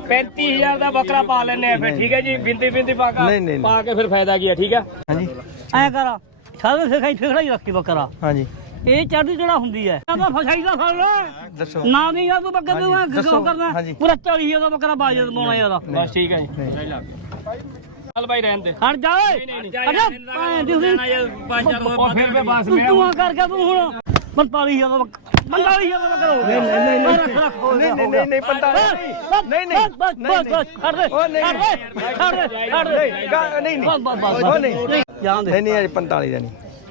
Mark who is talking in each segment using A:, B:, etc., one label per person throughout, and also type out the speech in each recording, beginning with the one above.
A: 35,000 ਦਾ ਬੱਕਰਾ ਪਾ ਲੈਣੇ ਆ ਫਿਰ ਠੀਕ ਹੈ ਜੀ ਬਿੰਦੀ ਪਾ ਕੇ ਫਿਰ ਫਾਇਦਾ ਕੀ ਹੈ ਠੀਕ ਹੈ
B: ਹਾਂਜੀ
C: ਐ ਕਰ ਸਾਰੇ ਸਿਖਾਈ ਠੇਖੜਾ ਹੀ ਰੱਖੀ ਬੱਕਰਾ
B: ਹਾਂਜੀ
C: ਇਹ ਚੜ੍ਹਦੀ ਜਿਹੜਾ ਹੁੰਦੀ ਹੈ ਕਹਿੰਦਾ ਫਸਾਈ ਦਾ ਫੜ ਲੈ
B: ਦੱਸੋ
C: ਨਾ ਨਹੀਂ ਆ ਤੂੰ ਬੱਕਰੇ ਨੂੰ ਕਿਉਂ ਕਰਨਾ ਪੂਰਾ 40,000 ਦਾ ਬੱਕਰਾ ਬਾਜਦ ਪਾਉਣਾ ਯਾਰ
A: ਬਸ ਠੀਕ ਹੈ ਜੀ ਚੱਲ ਬਾਈ ਰਹਿਣ ਦੇ
C: ਹਟ ਜਾ ਓਏ
A: ਫਿਰ ਵੀ ਬਸ
C: ਤੂੰ ਆ ਕਰਕੇ ਤੂੰ ਹੁਣ 45,000 ਦਾ 45,000 ਦਾ ਬੱਕਰਾ ਹੋ ਗਿਆ
B: ਨਹੀਂ 45 ਨਹੀਂ
C: ਬਸ ਛੱਡ ਦੇ ਛੱਡ ਦੇ
B: ਨਹੀਂ
C: ਜਾਣ ਦੇ
B: ਨਹੀਂ ਅਜੇ 45 ਦਾ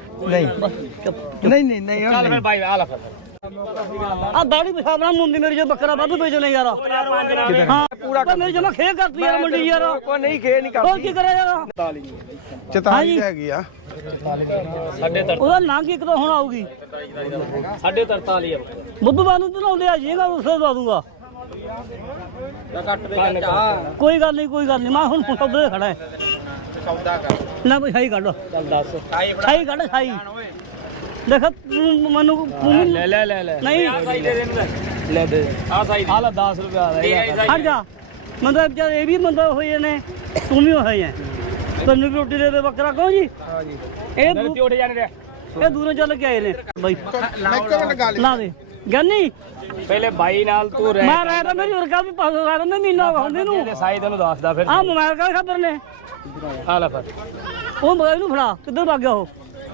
B: ਨਹੀਂ
A: ਚੱਲ ਫਿਰ ਬਾਈ ਆ ਲੈ ਫਿਰ
C: ਆ ਦਾੜੀ ਪਿਸ਼ਾਬਣਾ ਮੁੰਡੀ ਮੇਰੀ ਜੋ ਬੱਕਰਾ ਵਾਧੂ ਵੇਚਣੇ ਯਾਰ ਹਾਂ ਪੂਰਾ ਮੇਰੀ ਜਮਾ ਖੇ ਕਰਤੀ ਯਾਰ ਮੰਡੀ ਯਾਰ
B: ਕੋਈ ਨਹੀਂ ਖੇ ਨਹੀਂ
C: ਹੋਰ ਕੀ ਕਰਿਆ ਯਾਰ
B: 44 ਹੈਗੀ ਆ
C: ਉਹਦਾ ਲੰਘ ਇੱਕ ਤਾਂ ਹੁਣ ਆਊਗੀ
A: 43.5 ਆ
C: ਬੁੱਧਵਾਰ ਨੂੰ ਤਲਾਉਂਦੇ ਆ ਜੀਗਾ ਉਸੇ ਦਵਾ ਦੂੰਗਾ ਕੋਈ ਗੱਲ ਨਹੀਂ ਮੈਂ ਹੁਣ ਸੌਦੇ ਖੜਾ ਹੈ
A: ਸੌਦਾ ਕਰ
C: ਨਾ ਬਈ ਸਾਈ ਕੱਢ
A: ਚੱਲ ਦੱਸ
C: ਸਾਈ ਕੱਢ ਸਾਈ ਦੇਖ ਤੂੰ ਮੈਨੂੰ
A: ਲੈ
C: ਨਹੀਂ
A: ਲੈ ਦੇ ਆ ਸਾਈ ਆ ਲੈ 10 ਰੁਪਏ ਆ ਰਿਹਾ
C: ਹਟ ਜਾ ਮੰਦਾ ਵਿਚਾਰ ਇਹ ਵੀ ਮੰਦਾ ਹੋਏ ਨੇ ਤੂੰ ਵੀ ਹੋਏ ਹੈ ਤੈਨੂੰ ਵੀ ਰੋਟੀ ਦੇ ਦੇ ਬੱਕਰਾ ਕਹੋ ਜੀ
B: ਹਾਂ ਜੀ
C: ਇਹ
A: ਉੱਠ ਜਾਣੇ ਰੇ
C: ਇਹ ਦੂਰੋਂ ਚੱਲ ਕੇ ਆਏ ਨੇ ਬਾਈ ਲਾ ਦੇ ਗੰਨੀ
A: ਪਹਿਲੇ ਬਾਈ ਨਾਲ ਤੂੰ ਰਹਿ
C: ਮੈਂ ਰਹਿ ਤਾਂ ਮੇਰੀ ਵਰਗਾ ਵੀ ਪਾਸ ਰਹਿ ਤਾਂ ਮਹੀਨਾ ਹੁੰਦੇ ਨੂੰ
A: ਸਾਈ ਤੈਨੂੰ ਦੱਸਦਾ ਫਿਰ
C: ਆ ਮੋਬਾਈਲ ਕਾ ਖਬਰ ਨੇ
A: ਆ ਲੈ ਫਿਰ
C: ਉਹ ਮੋਬਾਈਲ ਨੂੰ ਫੜਾ ਕਿੱਧਰ ਭੱਗ ਗਿਆ ਉਹ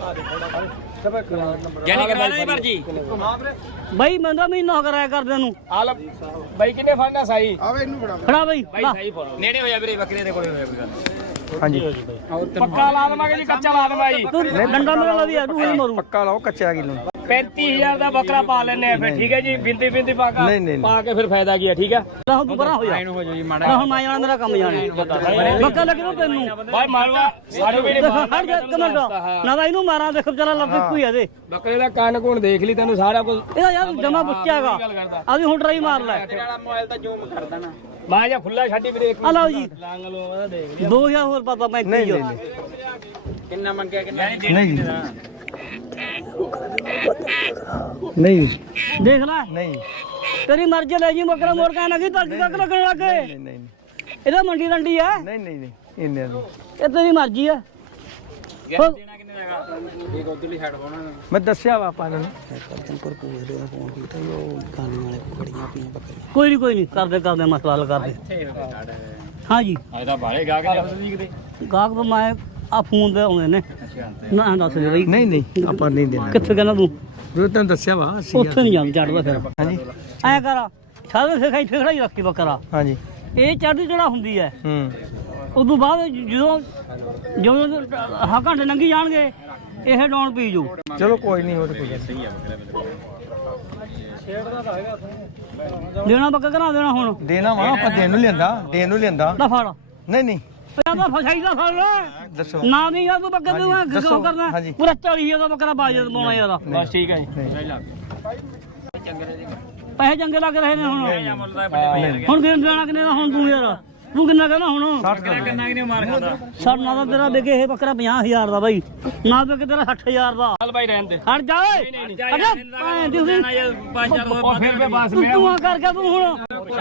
A: ਜਾਨੀ ਕਰਾ ਲਈ ਮਰਜੀ
C: ਬਾਈ ਮੈਂ ਤਾਂ ਮਹੀਨਾ ਹੋ ਕਰਾਇਆ ਕਰਦੇ ਨੂੰ
A: ਆ ਲੈ ਬਾਈ ਕਿੰਨੇ ਫੜਨਾ ਸਾਈ
B: ਆਵੇ ਇਹਨੂੰ ਫੜਾ
C: ਫੜਾ ਬਾਈ
A: ਬਾਈ ਸਾਈ ਫੜ ਨੇੜੇ ਹੋ ਜਾ ਵੀਰੇ ਬੱਕਰੇ ਦੇ ਕੋਲੇ ਹੋਇਆ ਕੋਈ ਗੱਲ
B: ਹਾਂਜੀ
A: ਪੱਕਾ ਲਾ ਦਵਾਂਗੇ ਜੀ ਕੱਚਾ ਲਾ ਦਵਾਂਗੇ
C: ਤੂੰ ਡੰਡਾ ਮੇਰਾ ਲਾ ਦੀ ਆ ਤੂੰ ਮਾਰੂ
B: ਪੱਕਾ ਲਾਓ ਕੱਚਾ ਕਿਲੋ
A: 35,000 ਦਾ ਬੱਕਰਾ ਪਾ ਲੈਣੇ ਆ ਫਿਰ ਠੀਕ ਹੈ ਜੀ ਬਿੰਦੀ ਪਾ ਕੇ ਫਿਰ ਫਾਇਦਾ ਕੀ ਹੈ ਠੀਕ ਹੈ
C: ਤਾਂ ਤੂੰ ਪਰਾਂ ਹੋ ਜਾ
A: ਹੋ ਜਾ ਜੀ ਮਾੜਾ
C: ਹੁਣ ਮੈਂ ਜਾਣਾ ਮੇਰਾ ਕੰਮ ਜਾਣਾ ਬੱਕਾ ਲੱਗਦਾ ਤੈਨੂੰ
A: ਬਾਈ ਮਾਰਵਾ ਸਾਡੇ ਵੀ
C: ਹਟ ਜਾ ਇੱਕ ਮਿੰਟ ਨਾ ਤਾਂ ਇਹਨੂੰ ਮਾਰਾਂ ਦੇਖ ਵਿਚਾਰਾ ਲੱਗ ਕੋਈ ਇਹਦੇ
A: ਬੱਕਰੇ ਦਾ ਕੰਨ ਕੋਣ ਦੇਖ ਲਈ ਤੈਨੂੰ ਸਾਰਾ ਕੁਝ
C: ਇਹਦਾ ਯਾਰ ਜਮਾ ਬੱਚਾ ਹੈਗਾ ਆਦੀ ਹੁਣ ਟਰਾਈ ਮਾਰ ਲੈ
A: ਤੇਰੇ ਵਾਲਾ ਮੋਬਾਈਲ ਤਾਂ ਜ਼ੂਮ ਕਰ ਦੇਣਾ ਮੈਂ ਜਾਂ ਖੁੱਲਾ ਛੱਡੀ ਵੀਰੇ
C: ਆ ਲਓ ਜੀ
A: ਲਾਂਗ ਲੋ ਉਹਦਾ ਦੇਖ ਲਿਆ
C: 2000 ਹੋਰ ਪਤਾ ਮੈਂ
A: ਕਿੰਨਾ ਮੰਗਿਆ ਕਿੰਨਾ
B: ਨਹੀਂ
C: ਦੇਖ ਲੈ
B: ਨਹੀਂ
C: ਤੇਰੀ ਮਰਜ਼ੀ ਲੈ ਜੀ ਬੱਕਰਾ ਮੋੜ ਕੇ ਨਾ ਕੀ ਤੜਕੇ ਤੱਕ ਲੱਗਣ ਲੱਗੇ
B: ਨਹੀਂ
C: ਇਹਦਾ ਮੰਡੀ ਰੰਡੀ ਹੈ
B: ਨਹੀਂ ਇੰਨੇ
C: ਇਹ ਤੇਰੀ ਮਰਜ਼ੀ ਹੈ
A: ਦੇਣਾ ਕਿੰਨੇ ਦਾ ਇੱਕ ਉਧਰਲੀ ਹੈਡ ਹੋਣਾ
B: ਮੈਂ ਦੱਸਿਆ ਵਾ ਆਪਾਂ ਨੂੰ
C: ਕੋਈ ਨਹੀਂ ਕਰਦੇ ਮਸਲਾ ਹੱਲ ਕਰਦੇ ਹਾਂ ਜੀ
A: ਅੱਜ ਤਾਂ ਬਾਲੇ ਗਾ ਕੇ ਲੱਗਦੇ ਕਿਤੇ
C: ਗਾਹਕ ਤਾਂ ਮੈਂ ਆ ਫੋਨ ਤੇ ਆਉਂਦੇ ਨੇ ਨਾ ਦੱਸ ਦੇ ਬਈ
B: ਨਹੀਂ ਆਪਾਂ ਨਹੀਂ ਦੇਣਾ
C: ਕਿੱਥੇ ਕਹਿੰਦਾ ਤੂੰ
B: ਜੋ ਤੈਨੂੰ ਦੱਸਿਆ ਵਾ
C: ਉੱਥੇ ਨਹੀਂ ਜਾਂਦਾ ਚੜਦਾ ਫਿਰ
B: ਹਾਂਜੀ
C: ਐ ਕਰ ਸਾਰੇ ਸਿਖਾਈ ਠੇਖੜਾ ਹੀ ਰੱਖੀ ਬੱਕਰਾ
B: ਹਾਂਜੀ
C: ਇਹ ਚੜ੍ਹਦੀ ਜਿਹੜਾ ਹੁੰਦੀ ਹੈ
B: ਹੂੰ
C: ਉਦੋਂ ਬਾਅਦ ਜਦੋਂ ਹਾਂ ਘੰਟੇ ਲੰਘੀ ਜਾਣਗੇ ਇਹ ਡਾਉਣ ਪੀ ਜੂ
B: ਚਲੋ ਕੋਈ ਨਹੀਂ ਉਹ ਤਾਂ ਕੋਈ
C: ਦੇਣਾ ਬੱਕਾ ਕਰਾ ਦੇਣਾ ਹੁਣ
B: ਦੇਣਾ ਵਾ ਆਪਾਂ ਦੇਣ ਨੂੰ ਲਿਆਂਦਾ
C: ਨਾ ਫੜ
B: ਨਹੀਂ
C: ਕਹਿੰਦਾ ਫਸਾਈ ਦਾ ਫੜ ਲੈ
B: ਦੱਸੋ
C: ਨਾ ਨਹੀਂ ਯਾਰ ਤੂੰ ਬੱਕਰੇ ਨੂੰ ਕਿਉਂ ਕਰਨਾ
B: ਹਾਂਜੀ।
C: ਪੂਰਾ 40,000 ਦਾ ਬੱਕਰਾ ਬਾਜਦ ਪਾਉਣਾ ਯਾਰ
A: ਬਸ ਠੀਕ ਹੈ ਜੀ
C: ਪੈਸੇ ਚੰਗੇ ਲੱਗ ਰਹੇ ਨੇ ਹੁਣ ਦੇਣਾ ਕਿੰਨੇ ਦਾ ਹੁਣ ਤੂੰ ਯਾਰ ਤੂੰ ਕਿੰਨਾ ਕਹਿੰਦਾ ਹੁਣ
A: ਕਿੰਨਾ ਕਿਨੇ ਮਾਰ ਖਾਂਦਾ
C: ਸਾਡਾ ਤਾਂ ਤੇਰਾ ਵਿਕੇ ਇਹ ਬੱਕਰਾ 50,000 ਦਾ ਬਾਈ ਨਾ ਵਿਕੇ ਤੇਰਾ 60,000 ਦਾ
A: ਚੱਲ ਬਾਈ ਰਹਿਣ ਦੇ
C: ਹਟ ਜਾ ਓਏ
A: ਫਿਰ ਵੀ ਬਸ
C: ਤੂੰ ਆ ਕਰਕੇ ਤੂੰ ਹੁਣ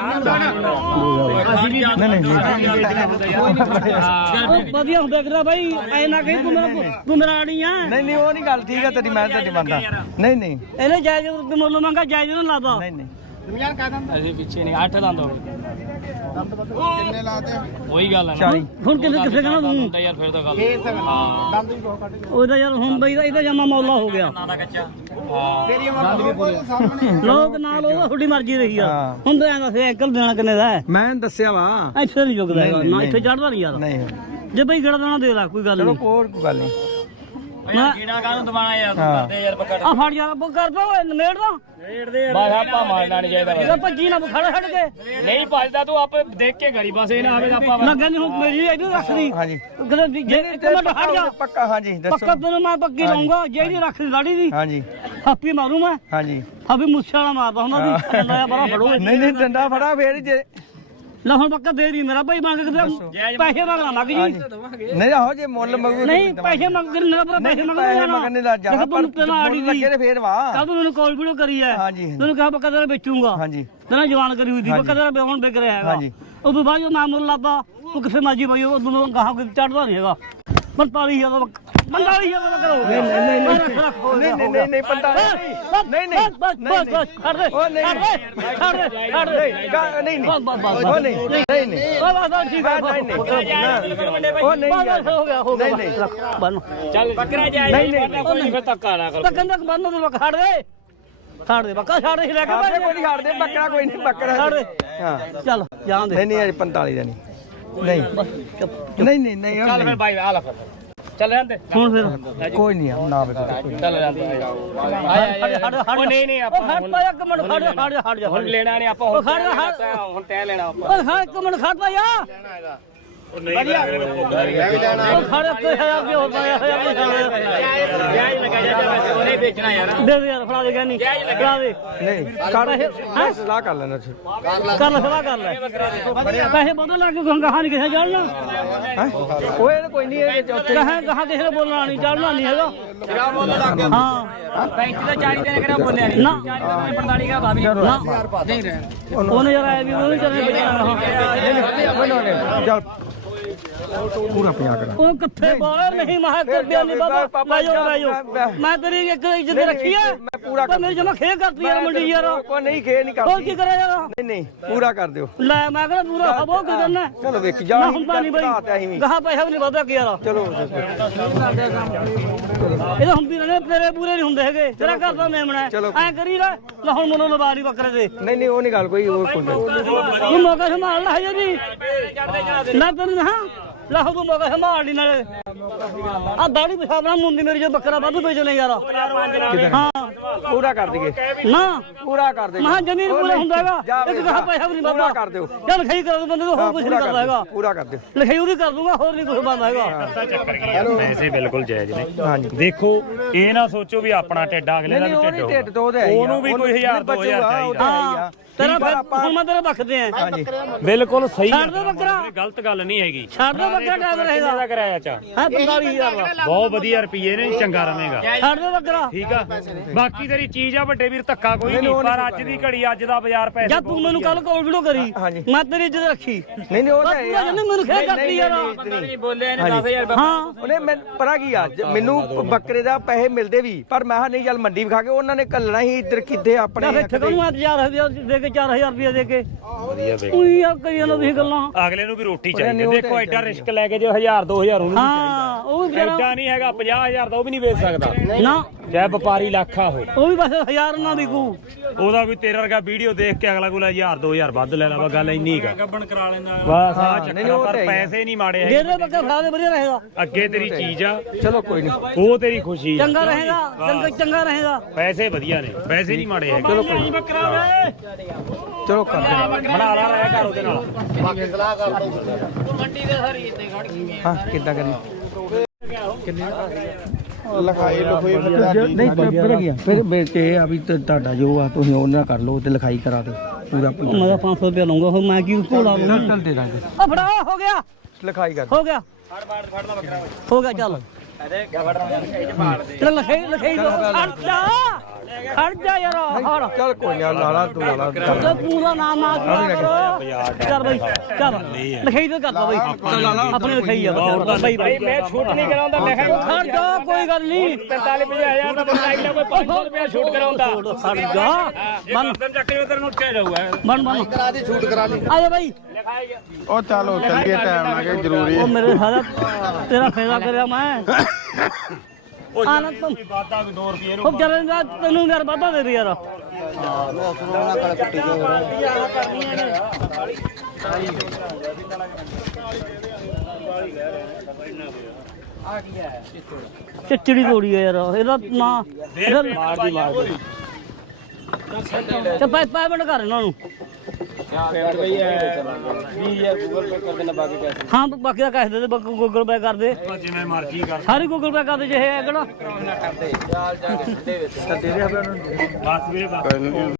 C: ਵਧੀਆ ਹੁੰਦਾ ਕਿਦਾ ਬਾਈ ਐ ਨਾ ਕਹੀ ਤੂੰ ਮੇਰਾ ਆੜੀ ਆ
B: ਨਹੀਂ ਉਹ ਨਹੀਂ ਗੱਲ ਠੀਕ ਹੈ ਤੇਰੀ ਮੈਂ ਤੇਰੀ ਮੰਨਦਾ ਨਹੀਂ
C: ਇਹਨੇ ਜਾਇਜ਼ ਮੁੱਲ ਮੰਗਾ ਜਾਇਜ਼ ਨੂੰ ਲਾਦਾ
B: ਨਹੀਂ
A: ਅਸੀਂ ਪਿੱਛੇ ਨਹੀਂ 8 ਦੰਦ ਹੋ ਗਏ
B: ਕਿੰਨੇ ਲਾਤੇ
A: ਉਹੀ ਗੱਲ ਹੈ
B: 40
C: ਹੁਣ ਕਿੱਥੇ ਕਹਿੰਦਾ ਤੂੰ
A: ਹੁੰਦਾ ਯਾਰ ਫਿਰ ਤਾਂ ਗੱਲ ਹਾਂ
C: ਉਹਦਾ ਯਾਰ ਹੁਣ ਬਈ ਇਹਦਾ ਜਮਾ ਮੌਲਾ ਹੋ ਗਿਆ
A: ਨਾ ਕੱਚਾ ਹਾਂ ਤੇਰੀ ਦੰਦ ਵੀ ਪੂਰੇ
C: ਲੋਕ ਨਾਲ ਉਹਦਾ ਤੁਹਾਡੀ ਮਰਜ਼ੀ ਰਹੀ ਆ ਹੁਣ ਤਾਂ ਐਂ ਦੱਸ ਅੰਕਲ ਦੇਣਾ ਕਿੰਨੇ ਦਾ ਹੈ
B: ਮੈਂ ਦੱਸਿਆ ਵਾ
C: ਇੱਥੇ ਨਹੀਂ ਜੁਗਦਾ ਨਾ ਇੱਥੇ ਚੜਦਾ ਨਹੀਂ ਯਾਰ
B: ਨਹੀਂ
C: ਜੇ ਬਈ ਗੜਾ ਦੇਣਾ ਦੇ ਲੈ ਕੋਈ ਗੱਲ
B: ਚਲੋ
C: ਨਹੀਂ
B: ਕੋਈ ਗੱਲ ਨਹੀਂ
A: ਕੀੜਾ ਕਾਹਨੂੰ ਦਬਾਣਾ ਯਾਰ ਤੂੰ ਕਰਦੇ ਯਾਰ ਪਕੜ
C: ਆ ਫੜ ਯਾਰ ਬੁੱਕ ਕਰਦਾ ਓਏ ਨਮੇੜ ਦਾ
A: ਬਸ ਆਪਾਂ ਮਾਰਨਾ ਨਹੀਂ ਚਾਹੀਦਾ
C: ਇਹ ਭੱਜੀ ਨਾ ਖੜਾ ਛੱਡ ਕੇ
A: ਨਹੀਂ ਭੱਜਦਾ ਤੂੰ ਆਪ ਦੇਖ ਕੇ ਗੜੀ ਬਸ ਇਹ ਨਾ ਆਵੇ ਆਪਾਂ
C: ਲੱਗਾ ਨਹੀਂ ਹੁਣ ਮੇਰੀ ਇਹਨੂੰ ਰੱਖਦੀ
B: ਹਾਂਜੀ
C: ਜੇ ਇੱਕ ਮਿੰਟ ਹਟ ਜਾ
B: ਪੱਕਾ ਹਾਂਜੀ
C: ਪੱਕਾ
B: ਦੱਸੋ
C: ਤੈਨੂੰ ਮੈਂ ਪੱਕੀ ਲਾਉਂਗਾ ਜਿਹੜੀ ਰੱਖਦੀ ਲਾੜੀ ਦੀ
B: ਹਾਂਜੀ
C: ਹਾਪੀ ਮਾਰੂ ਮੈਂ
B: ਹਾਂਜੀ
C: ਹਾਪੀ ਮੁੱਛ ਵਾਲਾ ਮਾਰਦਾ ਹੁੰਦਾ ਸੀ ਲਾਇਆ ਬੜਾ ਫੜੋ
B: ਨਹੀਂ ਡੰਡਾ ਫੜਾ ਫੇਰ ਜੇ
C: ਲੈ ਹੁਣ ਪੱਕਾ ਦੇ ਦੀ ਮੇਰਾ ਭਾਈ ਮੰਗ ਕੇ ਪੈਸੇ ਮੰਗਣਾ ਲੱਗ ਜੀ
B: ਨਹੀਂ ਆਹੋ ਜੇ ਮੁੱਲ ਮੰਗੂ
C: ਨਹੀਂ ਪੈਸੇ ਮੰਗ ਕੇ ਮੇਰਾ ਭਰਾ ਪੈਸੇ ਮੰਗਦਾ ਜਾਣਾ
B: ਮੰਗਣੇ ਲੱਗ ਜਾ
C: ਪਰ ਤੂੰ ਆੜੀ ਦੀ
B: ਲੱਗੇ ਫੇਰ ਵਾ
C: ਕੱਲ ਤੂੰ ਮੈਨੂੰ ਕਾਲ ਵੀਡੀਓ ਕਰੀ ਹੈ
B: ਹਾਂਜੀ
C: ਤੈਨੂੰ ਕਹਾ ਪੱਕਾ ਤੇਰਾ ਵੇਚੂਗਾ
B: ਹਾਂਜੀ
C: ਤੇਰਾ ਜਵਾਨ ਕਰੀ ਹੋਈ ਦੀ ਪੱਕਾ ਤੇਰਾ ਹੁਣ ਵਿਕ ਰਿਹਾ ਹੈਗਾ ਉਹ ਤੋਂ ਬਾਅਦ ਮੈਂ ਮੁੱਲ ਲਾਤਾ ਤੂੰ ਕਿਸੇ ਮਰਜੀ ਬਾਈ ਉਹ ਦੋਨੋਂ ਗਾਹਾਂ ਕੋਈ ਚੜਦਾ ਨਹੀਂ ਹੈਗਾ 45000 ਦਾ 45000 ਦਾ ਕਰੋ
B: ਨਹੀਂ ਨਹੀਂ ਨਹੀਂ 45 ਨਹੀਂ ਨਹੀਂ
C: ਬਸ ਛੱਡ ਦੇ
B: ਉਹ ਨਹੀਂ
C: ਛੱਡ ਦੇ
B: ਨਹੀਂ ਉਹ ਨਹੀਂ ਨਹੀਂ ਨਹੀਂ
C: ਬਸ ਠੀਕ ਹੈ
B: ਉਹ ਨਹੀਂ
C: ਹੋ ਗਿਆ
B: ਨਹੀਂ
C: ਬੰਨ
A: ਚੱਲ ਬੱਕਰਾ ਜਾਏ ਨਹੀਂ ਫਿਰ ਧੱਕਾ ਨਾ ਕਰੋ
C: ਤਾਂ ਕਹਿੰਦਾ ਬੰਨ ਨੂੰ ਛੱਡ ਦੇ ਬੱਕਾ ਛੱਡ ਦੇ ਲੈ ਕੇ
B: ਸਾਡੇ ਕੋਈ ਨਹੀਂ ਛੱਡਦੇ ਬੱਕਰਾ ਕੋਈ ਨਹੀਂ ਬੱਕਰਾ
C: ਛੱਡ ਦੇ
B: ਹਾਂ
C: ਚੱਲ ਜਾਣ ਦੇ
B: ਨਹੀਂ ਨਹੀਂ ਅਜੇ 45 ਦਾ ਨਹੀਂ ਨਹੀਂ ਨਹੀਂ
A: ਚੱਲ ਫਿਰ ਬਾਈ ਆ ਲੈ ਫਿਰ ਚੱਲ ਜਾਂਦੇ
C: ਹੁਣ ਫਿਰ
B: ਕੋਈ ਨਹੀਂ ਨਾ ਬੇਟਾ
A: ਚੱਲ ਜਾਂਦੇ ਉਹ ਨਹੀਂ ਨਹੀਂ ਆਪਾਂ
C: ਇੱਕ ਮਿੰਟ ਖੜ ਜਾ
A: ਹੁਣ ਲੈਣਾ ਨਹੀਂ ਆਪਾਂ ਹੁਣ ਤੈ ਲੈਣਾ ਆਪਾਂ
C: ਓਏ ਖੜ ਇੱਕ ਮਿੰਟ ਖੜਦਾ ਯਾ
A: ਉਹ ਨਹੀਂ ਵਧੀਆ
C: ਉਹ ਖੜ ਕੋਈ ਹਜ਼ਾਰ ਵੀ ਹੋਰ ਪਾਇਆ ਹਜ਼ਾਰ ਵੀ
A: ਜਾਇਜ਼ ਲਗਾ ਜਾ ਉਹਨੇ ਵੇਚਣਾ ਯਾਰ
C: ਦੇ ਦੇ ਯਾਰ ਫੜਾ ਦੇ ਕਹਿੰਦੀ ਫੜਾ ਦੇ
B: ਨਹੀਂ ਕਰ ਸਲਾਹ ਕਰ ਲੈਣਾ
C: ਕਰ ਲੈ ਸਲਾਹ ਕਰ ਲੈ ਪੈਸੇ ਬਦਲ ਲਾ ਕੇ ਗਾਹਾਂ ਨਹੀਂ ਕਿਸੇ ਜਾਣਨਾ
B: ਓਏ ਕੋਈ ਨਹੀਂ ਇਹ
C: ਗਾਹਾਂ ਕਿਸੇ ਨੇ ਬੋਲਣਾ ਨਹੀਂ ਜਾਣਨਾ ਨਹੀਂ ਹੈਗਾ ਹਾਂ
A: 35 ਦਾ 40 ਦੇਣੇ ਕਿਹੜਾ ਬੋਲਿਆ ਨਹੀਂ
C: ਨਾ
A: 45 ਦਾ ਬਾਬੀ
B: ਨਹੀਂ
C: ਉਹਨੇ ਯਾਰ ਆਇਆ ਵੀ ਉਹਨੂੰ ਚੱਲੇ
B: ਚੱਲ ਪੂਰਾ 50 ਕਰਾ
C: ਉਹ ਕਿੱਥੇ ਬਾਹਰ ਨਹੀਂ ਮਹਾ ਕਰਦਿਆ ਨਹੀਂ ਬਾਬਾ ਲੈ ਜਾਓ ਮੈਂ ਤੇਰੀ ਇੱਕ ਇੱਜ਼ਤ ਰੱਖੀ ਆ
B: ਮੈਂ ਪੂਰਾ
C: ਪਰ ਮੇਰੀ ਜਮਾ ਖੇ ਕਰਤੀ ਯਾਰ ਮੰਡੀ ਯਾਰ
B: ਕੋਈ ਨਹੀਂ ਖੇ ਨਹੀਂ
C: ਹੋਰ
B: ਕਰਦੀ
C: ਕੀ ਕਰਿਆ ਯਾਰ
B: ਨਹੀਂ ਨਹੀਂ ਪੂਰਾ ਕਰ ਦਿਓ
C: ਲੈ ਮੈਂ ਕਹਿੰਦਾ ਪੂਰਾ ਹਬੋ ਕੀ ਕਰਨਾ
B: ਚਲੋ ਵੇਖੀ ਜਾ
C: ਨਾ ਹੁੰਦਾ ਨਹੀਂ ਬਈ ਗਾਹਾਂ ਪੈਸਾ ਵੀ ਨਹੀਂ ਵਧਦਾ ਕੀ ਯਾਰ
B: ਚਲੋ
C: ਇਹਦਾ ਹੁੰਦੀ ਨੇ ਤੇਰੇ ਪੂਰੇ ਨਹੀਂ ਹੁੰਦੇ ਹੈਗੇ ਤੇਰਾ ਘਰ ਦਾ ਮੇਮਣਾ ਐ ਕਰੀ ਲੈ ਹੁਣ ਮਨੋਂ ਲਵਾ ਲਈ ਬੱਕਰੇ ਦੇ
B: ਨਹੀਂ ਨਹੀਂ ਉਹ ਨਹੀਂ ਗੱਲ ਕੋਈ ਹੋਰ ਕੋਈ
C: ਤੂੰ ਮੌਕਾ ਸੰਭਾਲ ਲੈ ਜੀ ਨਾ ਤੈਨੂੰ ਹਾਂ ਲਾਹੋ ਤੂੰ ਮੌਕਾ ਸੰਭਾਲ ਲਈ ਨਾਲੇ ਆ ਦਾੜੀ ਪਿਸ਼ਾਬਣਾ ਮੁੰਡੀ ਮੇਰੀ ਜੇ ਬੱਕਰਾ ਵਾਧੂ ਵੇਚਣੇ ਯਾਰ ਹਾਂ
B: ਪੂਰਾ ਕਰ ਦਈਏ
C: ਨਾ
B: ਪੂਰਾ ਕਰ ਦੇ
C: ਮਹਾਂ ਜ਼ਮੀਨ ਪੂਰਾ ਹੁੰਦਾ ਹੈਗਾ ਇੱਕ ਗਾਹ ਪੈਸਾ ਵੀ ਨਹੀਂ
B: ਪੂਰਾ
C: ਬਾਬਾ
B: ਕਰ ਦਿਓ
C: ਚੱਲ ਲਿਖਾਈ ਕਰ ਦੋ ਬੰਦੇ ਤੋਂ ਹੋਰ ਕੁਝ ਨਹੀਂ ਕਰਦਾ ਹੈਗਾ
B: ਪੂਰਾ ਕਰ ਦਿਓ
C: ਲਿਖਾਈ ਉਹਦੀ ਕਰ ਦੂੰਗਾ ਹੋਰ ਨਹੀਂ ਕੁਝ ਬੰਦਾ ਹੈਗਾ
D: ਪੈਸੇ ਬਿਲਕੁਲ ਜਾਇਜ਼ ਨੇ
B: ਹਾਂਜੀ
D: ਦੇਖੋ ਇਹ ਨਾ ਸੋਚੋ ਵੀ ਆਪਣਾ ਢਿੱਡ ਅਗਲੇ ਦਾ
B: ਨਹੀਂ
D: ਵੀ
B: ਉਹ
D: ਢਿੱਡ
B: ਨਹੀਂ ਢਿੱਡ ਤੋਂ ਉਹਦੇ
D: ਉਹਨੂੰ ਵੀ ਕੋਈ 1000 2000 ਚਾਹੀਦਾ
C: ਹਾਂ ਤੇਰਾ ਹੁਣ ਮੈਂ ਤੇਰੇ ਬਖਦੇ ਆ
B: ਹਾਂਜੀ
D: ਬਿਲਕੁਲ ਸਹੀ
C: ਛੱਡ ਦੇ ਬੱਕਰਾ
D: ਗਲਤ ਗੱਲ ਨਹੀਂ ਹੈਗੀ
C: ਛੱਡ ਦੇ ਬੱਕਰਾ ਟਾਈਮ ਰਹੇਗਾ
D: ਦਾ ਕਰਾਇਆ ਚਾ
C: ਹਾਂ 45000 ਦਾ
D: ਬਹੁਤ ਵਧੀਆ ਰੁਪਏ ਨੇ ਚੰਗਾ ਰਵੇਂਗਾ
C: ਛੱਡ ਦੇ ਬੱਕਰਾ
D: ਠੀਕ ਆ ਬਾਕੀ ਤੇਰੀ ਚੀਜ਼ ਆ ਵੱਡੇ ਵੀਰ ਧੱਕਾ ਕੋਈ ਨਹੀਂ ਪਰ ਅੱਜ ਦੀ ਘੜੀ ਅੱਜ ਦਾ ਬਾਜ਼ਾਰ ਪੈਸੇ
C: ਜਦ ਤੂੰ ਮੈਨੂੰ ਕੱਲ ਕਾਲ ਵੀਡੀਓ ਕਰੀ ਮੈਂ ਤੇਰੀ ਇੱਜ਼ਤ ਰੱਖੀ
B: ਨਹੀਂ ਨਹੀਂ ਉਹ ਤਾਂ
C: ਤੂੰ ਜੰਨੇ ਮੈਨੂੰ ਖੇ ਕਰਤੀ ਯਾਰ
A: ਨਹੀਂ ਬੋਲਿਆ ਇਹਨੇ 10000
C: ਹਾਂ
B: ਉਹਨੇ ਪਤਾ ਕੀ ਆ ਮੈਨੂੰ ਬੱਕਰੇ ਦਾ ਪੈਸੇ ਮਿਲਦੇ ਵੀ ਪਰ ਮੈਂ ਨਹੀਂ ਚੱਲ ਮੰਡੀ ਵਿਖਾ ਕੇ ਉਹਨਾਂ ਨੇ ਕੱਲਣਾ ਹੀ ਇੱਧਰ ਕਿੱਥੇ ਆਪਣੇ
C: ਇੱਥੇ ਕੋਲ ਮੈਂ 1000 ਦੇ ਕੇ 4000 ਰੁਪਏ ਦੇ ਕੇ
D: ਵਧੀਆ ਵੇ
C: ਉਹੀ ਯਾਰ ਕਰੀ ਜਾਂਦਾ ਤੁਸੀਂ ਗੱਲਾਂ
D: ਅਗਲੇ ਨੂੰ ਵੀ ਰੋਟੀ ਚਾਹੀਦੀ ਦੇਖੋ ਐਡਾ ਰਿਸਕ ਲੈ ਕੇ ਜੇ 1000 2000 ਉਹਨੂੰ
C: ਹਾਂ ਉਹ ਵੀ ਵਿਚਾਰਾ
D: ਐਡਾ ਨਹੀਂ ਹੈਗਾ 50000 ਦਾ ਉਹ ਵੀ ਨਹੀਂ ਵੇਚ ਸਕਦਾ
C: ਨਾ
D: ਚਾਹੇ ਵਪਾਰੀ ਲੱਖਾ ਹੋ
C: ਉਹ ਵੀ ਬਸ 1000 ਨਾ ਵਿਕੂ
D: ਉਹਦਾ ਕੋਈ ਤੇਰਾ ਵਰਗਾ ਵੀਡੀਓ ਦੇਖ ਕੇ ਅਗਲਾ ਕੋਲ 1000 2000 ਵੱਧ ਲੈ ਲਾ ਗੱਲ ਇੰਨੀ ਕਾ ਗੱਬਣ ਕਰਾ ਲੈਂਦਾ ਬਸ ਆ ਚੱਕਰ ਪਰ ਪੈਸੇ ਨਹੀਂ ਮਾੜੇ
C: ਦੇ
D: ਹੈ
C: ਦੇ ਬੱਕਰਾ ਫੜਾ ਦੇ ਵਧੀਆ ਰਹੇਗਾ
D: ਅੱਗੇ ਤੇਰੀ ਚੀਜ਼ ਆ
B: ਚਲੋ ਕੋਈ ਨਹੀਂ
D: ਉਹ ਤੇਰੀ ਖੁਸ਼ੀ ਆ
C: ਚੰਗਾ ਰਹੇਗਾ ਚੰਗਾ ਰਹੇਗਾ
D: ਪੈਸੇ ਵਧੀਆ ਨੇ ਪੈਸੇ ਨਹੀਂ ਮਾੜੇ ਹੈਗੇ
B: ਚਲੋ ਕੋਈ
C: ਬੱਕਰਾ ਵੇ
B: ਚਲੋ ਕਰ ਦਿਓ
D: ਬਣਾ ਲਾ ਰਿਹਾ ਘਰ ਉਹਦੇ ਨਾਲ
A: ਮੰਡੀ ਦੇ ਸਾਰੀ ਇੱਥੇ ਖੜ ਗਈ
B: ਹਾਂ ਕਿੱਦਾਂ ਕਰਨੀ ਨਹੀਂ ਪਤਾ ਕੀ ਆ ਫਿਰ ਬੇਟੇ ਆ ਵੀ ਤੁਹਾਡਾ ਜੋ ਆ ਤੁਸੀਂ ਉਹਨਾਂ ਕਰ ਲਓ ਤੇ ਲਿਖਾਈ ਕਰਾ ਦਿਓ ਪੂਰਾ
C: ਮੈਂ ਤਾਂ 500 ਰੁਪਏ ਲਊਂਗਾ ਹੁਣ ਮੈਂ ਕੀ ਘੋੜਾ ਲਊਂ
B: ਚੱਲ ਦੇ ਦਾਂਗੇ
C: ਆ ਫੜਾ ਹੋ ਗਿਆ
B: ਲਿਖਾਈ ਕਰ
C: ਹੋ ਗਿਆ ਹੋ ਗਿਆ ਚੱਲ ਚੱਲ ਲਖਾਈ ਦੋ ਖੜ ਜਾ ਯਾਰ ਹੜ
B: ਚੱਲ ਕੋਈ ਨਾ ਲਾਲਾ ਤੂੰ ਲਾਲਾ
C: ਤੇ ਪੂਰਾ ਨਾਮ ਆ ਕਰੋ ਚੱਲ ਬਈ ਚੱਲ ਲਖਾਈ ਤੇ ਕਰਦਾ ਬਈ ਆਪਣੇ ਲਖਾਈ ਆ ਬਈ
A: ਭਾਈ ਮੈਂ ਛੂਟ ਨਹੀਂ ਕਰਾਉਂਦਾ ਮੈਂ ਕਿਹਾ
C: ਖੜ ਜਾ ਕੋਈ ਗੱਲ ਨਹੀਂ
A: 45,000 ਦਾ ਬੰਦਾ ਇਹਨਾਂ ਕੋਈ 500 ਰੁਪਏ ਛੂਟ ਕਰਾਉਂਦਾ
C: ਖੜ ਜਾ ਮਨ
A: ਚੱਕ ਕੇ ਉਧਰ ਨੂੰ ਉੱਠਿਆ ਜਾਊਗਾ
C: ਮਨ ਕਰਾ ਦੇ ਛੂਟ ਕਰਾ ਲਈ ਆ ਜਾ ਬਈ
E: ਉਹ ਚਲੋ ਚੱਲੀਏ ਟਾਈਮ ਆ ਗਿਆ ਜ਼ਰੂਰੀ
C: ਉਹ ਮੇਰੇ ਸਾਰਾ ਤੇਰਾ ਫਾਇਦਾ ਕਰਿਆ ਮੈਂ ਆਨੰਦ ਤੁਮ
D: ਵਾਦਾ ਵੀ 2 ਰੁਪਏ
C: ਉਹ ਜਰਨ ਦਾ ਤੈਨੂੰ ਯਾਰ ਵਾਧਾ ਦੇ ਦੇ ਯਾਰ ਚਿੱਚੜੀ ਤੋੜੀ ਹੈ ਯਾਰ ਇਹਦਾ ਨਾ
D: ਮਾਰਦੀ
C: ਤੇ ਪੈ ਮਿੰਟ ਕਰ ਇਹਨਾਂ ਨੂੰ ਹਾਂ ਬਾਕੀ ਦਾ ਕਹਿ ਦੇ ਗੂਗਲ ਪੇ ਕਰ ਦੇ
D: ਜਿਵੇਂ ਮਰਜ਼ੀ ਕਰ
C: ਸਾਰੀ ਗੂਗਲ ਪੇ ਕਰ ਦੇ ਜੇ ਹੈ ਕਿਹੜਾ
D: ਬਸ ਵੀਰੇ ਬਸ